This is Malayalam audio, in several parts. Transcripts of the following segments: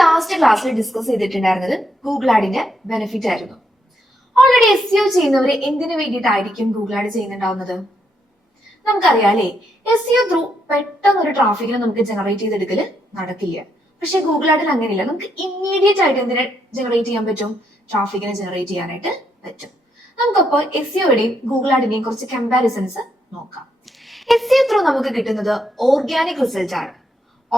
ലാസ്റ്റ് ക്ലാസ്സിൽ ഡിസ്കസ് ചെയ്തിട്ടുണ്ടായിരുന്നത് ഗൂഗിൾ ആഡിന്റെ ബെനിഫിറ്റ് ആയിരുന്നു. ഓൾറെഡി SEO ചെയ്യുന്നവർ എന്തിനു വേണ്ടിയിട്ടായിരിക്കും ഗൂഗിൾ ആഡ് ചെയ്യുന്നുണ്ടാവുന്നത്? നമുക്കറിയാം അല്ലേ, SEO ത്രൂ പെട്ടെന്ന് ഒരു ട്രാഫിക്കിനെ നമുക്ക് ജനറേറ്റ് ചെയ്തെടുക്കല് നടക്കില്ല. പക്ഷെ ഗൂഗിൾ ആഡിൽ അങ്ങനെയില്ല. നമുക്ക് ഇമ്മീഡിയറ്റ് ആയിട്ട് എന്തിനെ ജനറേറ്റ് ചെയ്യാൻ പറ്റും? ട്രാഫിക്കിനെ ജനറേറ്റ് ചെയ്യാനായിട്ട് പറ്റും. നമുക്കപ്പോ SEOയുടെയും ഗൂഗിൾ ആഡിന്റെയും കുറച്ച് കമ്പാരിസൺസ് നോക്കാം. SEO ത്രൂ നമുക്ക് കിട്ടുന്നത് ഓർഗാനിക് റിസൾട്ട് ആണ്.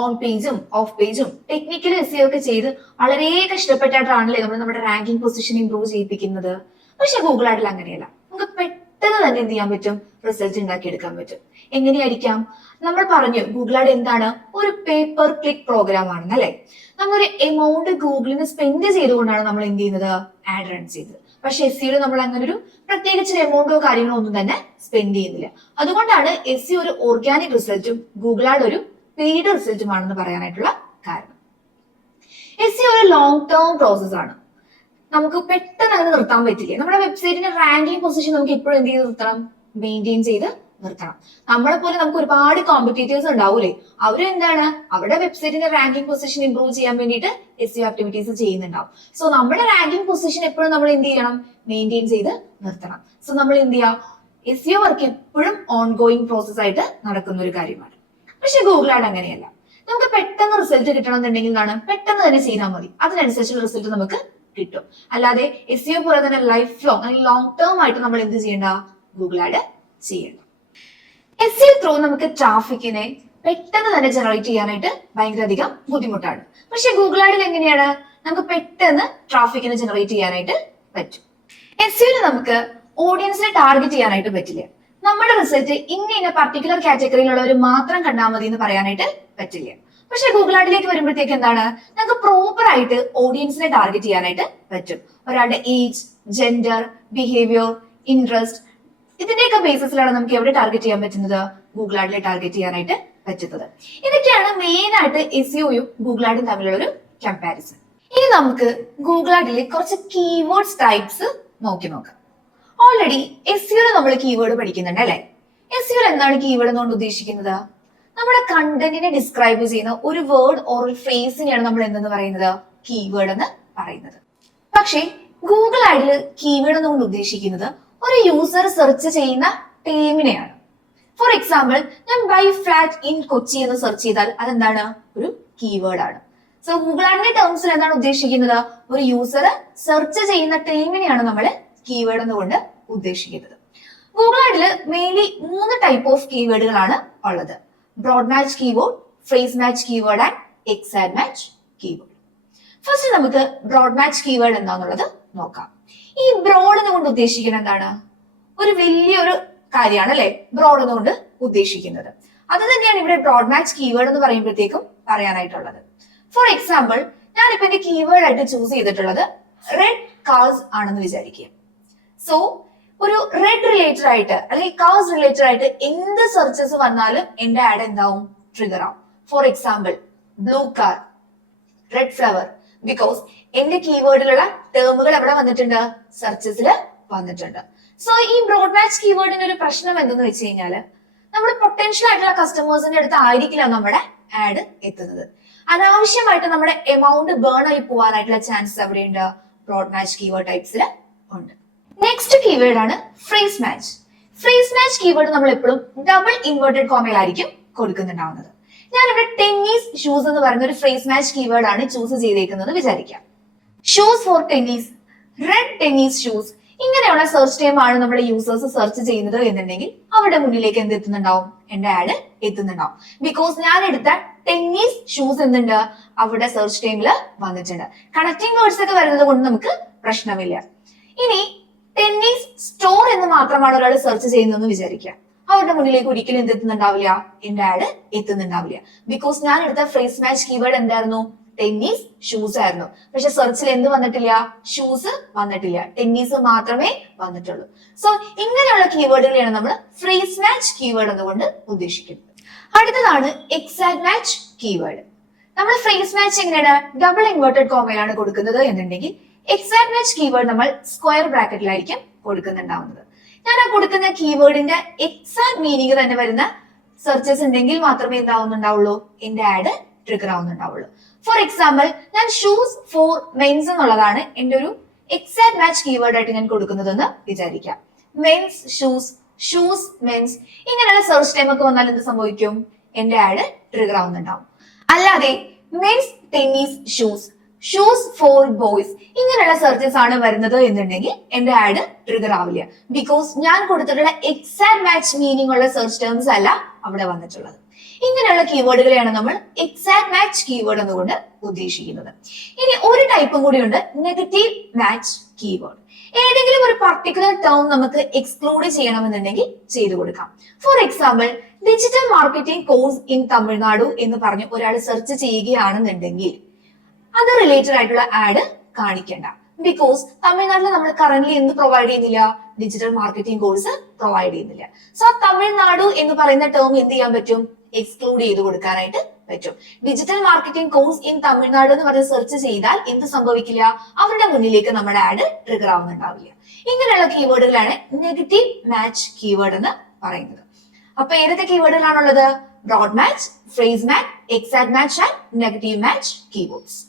ഓൺ പേജും ഓഫ് പേജും ടെക്നിക്കലി SEO ഒക്കെ ചെയ്ത് വളരെ കഷ്ടപ്പെട്ടാണല്ലേ നമ്മൾ നമ്മുടെ റാങ്കിങ് പൊസിഷൻ ഇംപ്രൂവ് ചെയ്യിപ്പിക്കുന്നത്. പക്ഷെ ഗൂഗിൾ ആഡിൽ അങ്ങനെയല്ല. നമുക്ക് പെട്ടെന്ന് തന്നെ എന്ത് ചെയ്യാൻ പറ്റും? റിസൾട്ട് ഉണ്ടാക്കിയെടുക്കാൻ പറ്റും. എങ്ങനെയായിരിക്കാം? നമ്മൾ പറഞ്ഞു ഗൂഗിൾ ആഡ് എന്താണ്? ഒരു പേപ്പർ ക്ലിക്ക് പ്രോഗ്രാം ആണെന്ന് അല്ലെ. നമ്മളൊരു എമൗണ്ട് ഗൂഗിളിന് സ്പെൻഡ് ചെയ്തുകൊണ്ടാണ് നമ്മൾ എന്ത് ചെയ്യുന്നത്? ആഡ് റൺ ചെയ്തത്. പക്ഷെ SEOയിൽ നമ്മൾ അങ്ങനെ ഒരു പ്രത്യേകിച്ച് എമൗണ്ടോ കാര്യങ്ങളോ ഒന്നും തന്നെ സ്പെൻഡ് ചെയ്യുന്നില്ല. അതുകൊണ്ടാണ് SEO ഒരു ഓർഗാനിക് റിസൾട്ടും ഗൂഗിൾ ആഡ് ഒരു പെയ്ഡ് റിസൾട്ടുമാണെന്ന് പറയാനായിട്ടുള്ള കാരണം. SEO ഒരു ലോങ് ടേം പ്രോസസ് ആണ്. നമുക്ക് പെട്ടെന്ന് അങ്ങനെ നിർത്താൻ പറ്റില്ല. നമ്മുടെ വെബ്സൈറ്റിന്റെ റാങ്കിങ് പൊസിഷൻ നമുക്ക് എപ്പോഴും എന്ത് ചെയ്ത് നിർത്തണം? മെയിൻറ്റെയിൻ ചെയ്ത് നിർത്തണം. നമ്മളെ പോലെ നമുക്ക് ഒരുപാട് കോമ്പറ്റീറ്റേഴ്സ് ഉണ്ടാവൂലേ, അവരും എന്താണ് അവരുടെ വെബ്സൈറ്റിന്റെ റാങ്കിങ് പൊസിഷൻ ഇംപ്രൂവ് ചെയ്യാൻ വേണ്ടിയിട്ട് SEO ആക്ടിവിറ്റീസ് ചെയ്യുന്നുണ്ടാവും. സോ നമ്മുടെ റാങ്കിങ് പൊസിഷൻ എപ്പോഴും നമ്മൾ എന്ത് ചെയ്യണം? മെയിൻറ്റെയിൻ ചെയ്ത് നിർത്തണം. സോ നമ്മൾ എന്ത് ചെയ്യുക? SEO വർക്ക് എപ്പോഴും ഓൺ ഗോയിങ് പ്രോസസ് ആയിട്ട് നടക്കുന്ന ഒരു കാര്യമാണ്. പക്ഷെ ഗൂഗിൾ ആഡ് അങ്ങനെയല്ല. നമുക്ക് പെട്ടെന്ന് റിസൾട്ട് കിട്ടണം എന്നുണ്ടെങ്കിൽ എന്താണ്? പെട്ടെന്ന് തന്നെ ചെയ്താൽ മതി. അതിനനുസരിച്ചുള്ള റിസൾട്ട് നമുക്ക് കിട്ടും. അല്ലാതെ SEO പോലെ തന്നെ ലൈഫ് ലോങ് അല്ലെങ്കിൽ ലോങ് ടേം ആയിട്ട് നമ്മൾ എന്ത് ചെയ്യണ്ട? ഗൂഗിൾ ആഡ് ചെയ്യണ്ട. SEO ത്രൂ നമുക്ക് ട്രാഫിക്കിനെ പെട്ടെന്ന് തന്നെ ജനറേറ്റ് ചെയ്യാനായിട്ട് ഭയങ്കര അധികം ബുദ്ധിമുട്ടാണ്. പക്ഷെ ഗൂഗിൾ ആഡിൽ എങ്ങനെയാണ്? നമുക്ക് പെട്ടെന്ന് ട്രാഫിക്കിനെ ജനറേറ്റ് ചെയ്യാനായിട്ട് പറ്റും. SEOയിൽ നമുക്ക് ഓഡിയൻസിനെ ടാർഗറ്റ് ചെയ്യാനായിട്ട് പറ്റില്ല. നമ്മുടെ റിസൾട്ട് ഇന്ന പർട്ടിക്കുലർ കാറ്റഗറിയിലുള്ളവർ മാത്രം കണ്ടാൽ മതി എന്ന് പറയാനായിട്ട് പറ്റില്ല. പക്ഷെ ഗൂഗിൾ ആഡിലേക്ക് വരുമ്പോഴത്തേക്ക് എന്താണ്? നമുക്ക് പ്രോപ്പർ ആയിട്ട് ഓഡിയൻസിനെ ടാർഗറ്റ് ചെയ്യാനായിട്ട് പറ്റും. ഒരാളുടെ ഏജ്, ജെൻഡർ, ബിഹേവിയർ, ഇൻട്രസ്റ്റ്, ഇതിന്റെയൊക്കെ ബേസിസിലാണ് നമുക്ക് എവിടെ ടാർഗറ്റ് ചെയ്യാൻ പറ്റുന്നത്? ഗൂഗിൾ ആഡിൽ ടാർഗറ്റ് ചെയ്യാനായിട്ട് പറ്റുന്നത്. ഇതൊക്കെയാണ് മെയിൻ ആയിട്ട് SEOയും ഗൂഗിൾ ആഡും തമ്മിലുള്ള ഒരു കമ്പാരിസൺ. ഇനി നമുക്ക് ഗൂഗിൾ ആഡിലെ കുറച്ച് കീവേഡ്സ് ടൈപ്സ് നോക്കാം. ഓൾറെഡി SEOയിൽ നമ്മൾ കീവേഡ് പഠിക്കുന്നുണ്ട് അല്ലെ. SEOയിൽ എന്താണ് കീവേഡ് എന്നുകൊണ്ട് ഉദ്ദേശിക്കുന്നത്? നമ്മുടെ കണ്ടന്റിനെ ഡിസ്ക്രൈബ് ചെയ്യുന്ന ഒരു വേർഡ് ഓർ ഒരു ഫ്രേസിനെയാണ് നമ്മൾ എന്തെന്ന് പറയുന്നത്? കീവേഡ് എന്ന് പറയുന്നത്. പക്ഷേ ഗൂഗിൾ ആഡിൽ കീവേഡ് എന്നുകൊണ്ട് ഉദ്ദേശിക്കുന്നത് ഒരു യൂസർ സെർച്ച് ചെയ്യുന്ന ടേമിനെയാണ്. ഫോർ എക്സാമ്പിൾ, ഞാൻ ബൈ ഫ്ലാറ്റ് ഇൻ കൊച്ചി എന്ന് സെർച്ച് ചെയ്താൽ അതെന്താണ്? ഒരു കീവേഡ് ആണ്. സോ ഗൂഗിൾ ആഡിന്റെ ടേംസിൽ എന്താണ് ഉദ്ദേശിക്കുന്നത്? ഒരു യൂസർ സെർച്ച് ചെയ്യുന്ന ടേമിനെയാണ് നമ്മൾ കീവേഡ് എന്നുകൊണ്ട് ഉദ്ദേശിക്കുന്നത്. ഗൂഗിൾ ആഡിൽ മെയിൻലി 3 ടൈപ്പ് ഓഫ് കീവേഡുകളാണ് ഉള്ളത്: broad match keyword, phrase match keyword and exact match keyword. First നമുക്ക് ബ്രോഡ് മാച്ച് കീവേഡ് എന്താണെന്നുള്ളത് നോക്കാം. ഈ ബ്രോഡ് എന്നുകൊണ്ട് ഉദ്ദേശിക്കുന്നത് എന്താണ്? ഒരു വലിയൊരു കാര്യമാണ് അല്ലെ ബ്രോഡ് എന്നുകൊണ്ട് ഉദ്ദേശിക്കുന്നത്. അത് തന്നെയാണ് ഇവിടെ ബ്രോഡ് മാച്ച് കീവേഡ് എന്ന് പറയുമ്പോഴത്തേക്കും പറയാനായിട്ടുള്ളത്. ഫോർ എക്സാമ്പിൾ, ഞാനിപ്പോ എന്റെ കീവേഡ് ആയിട്ട് ചൂസ് ചെയ്തിട്ടുള്ളത് റെഡ് കാർസ് ആണെന്ന് വിചാരിക്കുക. സോ ഒരു റെഡ് റിലേറ്റഡ് ആയിട്ട് അല്ലെങ്കിൽ കാർസ് റിലേറ്റഡ് ആയിട്ട് എന്ത് സെർച്ചസ് വന്നാലും എന്റെ ആഡ് എന്താവും? ട്രിഗർ ആവും. For example, blue car, red flower, because എന്റെ കീവേഡിലുള്ള ടേമുകൾ എവിടെ വന്നിട്ടുണ്ട്? സെർച്ചസിൽ വന്നിട്ടുണ്ട്. സോ ഈ ബ്രോഡ് മാച്ച് കീവേഡിന്റെ ഒരു പ്രശ്നം എന്തെന്ന് വെച്ച് കഴിഞ്ഞാല് നമ്മുടെ പൊട്ടൻഷ്യൽ ആയിട്ടുള്ള കസ്റ്റമേഴ്സിന്റെ അടുത്ത് ആയിരിക്കില്ല നമ്മുടെ ആഡ് എത്തുന്നത്. അനാവശ്യമായിട്ട് നമ്മുടെ എമൗണ്ട് ബേൺ ആയി പോകാനായിട്ടുള്ള ചാൻസസ് എവിടെയുണ്ട്? ബ്രോഡ് മാച്ച് കീവേഡ് ടൈപ്സിൽ ഉണ്ട്. നെക്സ്റ്റ് കീവേഡ് ആണ് phrase match. Phrase match keyword നമ്മൾ എപ്പോഴും ഡബിൾ ഇൻവേർട്ടഡ് കോമയിലായിരിക്കും കൊടുക്കുന്നുണ്ടാവുന്നത്. ഞാനിവിടെ ടെന്നീസ് ഷൂസ് എന്ന് പറയുന്ന ഒരു ഫ്രേസ് മാച്ച് കീവേഡ് ആണ് ചൂസ് ചെയ്തേക്കുന്നത് വിചാരിക്കാം. Shoes for tennis, red tennis shoes, ഇങ്ങനെയുള്ള സെർച്ച് ടൈം ആണ് നമ്മുടെ യൂസേഴ്സ് സെർച്ച് ചെയ്യുന്നത് എന്നുണ്ടെങ്കിൽ അവരുടെ മുന്നിലേക്ക് എന്ത് എത്തുന്നുണ്ടാവും? എന്റെ ആഡ് എത്തുന്നുണ്ടാവും. ബിക്കോസ് ഞാൻ എടുത്ത ടെന്നീസ് ഷൂസ് എന്തുണ്ട്? അവിടെ സെർച്ച് ടൈമിൽ വന്നിട്ടുണ്ട്. കണക്റ്റിംഗ് വേർഡ്സ് ഒക്കെ വരുന്നത് കൊണ്ട് നമുക്ക് പ്രശ്നമില്ല. ഇനി ടെന്നീസ് സ്റ്റോർ എന്ന് മാത്രമാണ് ഒരാൾ സെർച്ച് ചെയ്യുന്നതെന്ന് വിചാരിക്കുക. അവരുടെ മുന്നിലേക്ക് ഒരിക്കലും എന്ത് എത്തുന്നുണ്ടാവില്ല? എന്റെ ആഡ് എത്തുന്നുണ്ടാവില്ല. ബിക്കോസ് ഞാൻ എടുത്ത ഫ്രേസ് മാച്ച് കീവേഡ് എന്തായിരുന്നു? ടെന്നീസ് ഷൂസ് ആയിരുന്നു. പക്ഷെ സെർച്ചിൽ എന്ത് വന്നിട്ടില്ല? ഷൂസ് വന്നിട്ടില്ല, ടെന്നീസ് മാത്രമേ വന്നിട്ടുള്ളൂ. സോ ഇങ്ങനെയുള്ള കീവേഡുകളെയാണ് നമ്മൾ ഫ്രേസ് മാച്ച് കീവേഡ് എന്നുകൊണ്ട് ഉദ്ദേശിക്കുന്നത്. അടുത്തതാണ് എക്സാക്ട് മാച്ച് കീവേഡ്. നമ്മൾ ഫ്രേസ് മാച്ച് എങ്ങനെയാണ്? ഡബിൾ ഇൻവേർട്ടഡ് കോമയിലാണ് കൊടുക്കുന്നത് എന്നുണ്ടെങ്കിൽ എക്സാക്ട് മാച്ച് കീവേഡ് നമ്മൾ സ്ക്വയർ ബ്രാക്കറ്റിലായിരിക്കും കൊടുക്കുന്നുണ്ടാവുന്നത്. ഞാൻ ആ കൊടുക്കുന്ന കീവേഡിന്റെ എക്സാക്ട് മീനിങ് തന്നെ വരുന്ന സെർച്ചസ് ഉണ്ടെങ്കിൽ മാത്രമേ എന്താവുന്നുണ്ടാവുള്ളൂ? എന്റെ ആഡ് ട്രിഗർ ആവുന്നുണ്ടാവുള്ളൂ. ഫോർ എക്സാമ്പിൾ ഞാൻ ഷൂസ് ഫോർ മെൻസ് എന്നുള്ളതാണ് എന്റെ ഒരു എക്സാക്ട് മാച്ച് കീവേഡ് ആയിട്ട് ഞാൻ കൊടുക്കുന്നതെന്ന് വിചാരിക്കാം. മെൻസ് ഷൂസ്, ഷൂസ് മെൻസ്, ഇങ്ങനെയുള്ള സെർച്ച് ടൈം ഒക്കെ വന്നാൽ എന്ത് സംഭവിക്കും? എന്റെ ആഡ് ട്രിഗർ ആവുന്നുണ്ടാവും. അല്ലാതെ men's tennis shoes, shoes for boys, ഇങ്ങനെയുള്ള സെർച്ചസ് ആണ് വരുന്നത് എന്നുണ്ടെങ്കിൽ എന്റെ ആഡ് ട്രിഗർ ആവില്ല. ബിക്കോസ് ഞാൻ കൊടുത്തിട്ടുള്ള എക്സാക്ട് മാച്ച് മീനിങ് ഉള്ള സെർച്ച് ടേംസ് അല്ല അവിടെ വന്നിട്ടുള്ളത്. ഇങ്ങനെയുള്ള കീവേഡുകളെയാണ് നമ്മൾ എക്സാക്ട് മാച്ച് കീവേഡ് എന്നുകൊണ്ട് ഉദ്ദേശിക്കുന്നത്. ഇനി ഒരു ടൈപ്പും കൂടിയുണ്ട്, നെഗറ്റീവ് മാച്ച് കീവേഡ്. ഏതെങ്കിലും ഒരു പർട്ടിക്കുലർ ടേം നമുക്ക് എക്സ്ക്ലൂഡ് ചെയ്യണമെന്നുണ്ടെങ്കിൽ ചെയ്തു കൊടുക്കാം. For example, digital marketing course in Tamil Nadu എന്ന് പറഞ്ഞ് ഒരാൾ സെർച്ച് ചെയ്യുകയാണെന്നുണ്ടെങ്കിൽ അത് റിലേറ്റഡ് ആയിട്ടുള്ള ആഡ് കാണിക്കേണ്ട. ബിക്കോസ് തമിഴ്നാട്ടിൽ നമ്മൾ കറന്റ് എന്ത് പ്രൊവൈഡ് ചെയ്യുന്നില്ല? ഡിജിറ്റൽ മാർക്കറ്റിംഗ് കോഴ്സ് പ്രൊവൈഡ് ചെയ്യുന്നില്ല. സോ തമിഴ്നാടു എന്ന് പറയുന്ന ടേം എന്ത് ചെയ്യാൻ പറ്റും? എക്സ്ക്ലൂഡ് ചെയ്ത് കൊടുക്കാനായിട്ട് പറ്റും. Digital marketing course in Tamil Nadu എന്ന് പറഞ്ഞ് സെർച്ച് ചെയ്താൽ എന്ത് സംഭവിക്കില്ല? അവരുടെ മുന്നിലേക്ക് നമ്മുടെ ആഡ് ട്രിഗർ ആവുന്നുണ്ടാവില്ല. ഇങ്ങനെയുള്ള കീവേഡുകളാണ് നെഗറ്റീവ് മാച്ച് കീവേഡ് എന്ന് പറയുന്നത്. അപ്പൊ ഏതൊക്കെ കീവേഡുകളാണുള്ളത്? Broad match, phrase match, exact match and negative match keywords.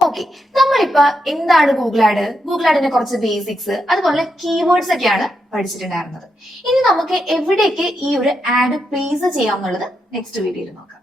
Okay, നമ്മളിപ്പോ എന്താണ് ഗൂഗിൾ ആഡ്, ഗൂഗിൾ ആഡിന്റെ കുറച്ച് ബേസിക്സ്, അതുപോലെ കീവേഡ്സ് ഒക്കെയാണ് പഠിച്ചിട്ടുണ്ടായിരുന്നത്. ഇനി നമുക്ക് എവിടെയൊക്കെ ഈ ഒരു ആഡ് പ്ലേസ് ചെയ്യാം എന്നുള്ളത് നെക്സ്റ്റ് വീഡിയോയിൽ നോക്കാം.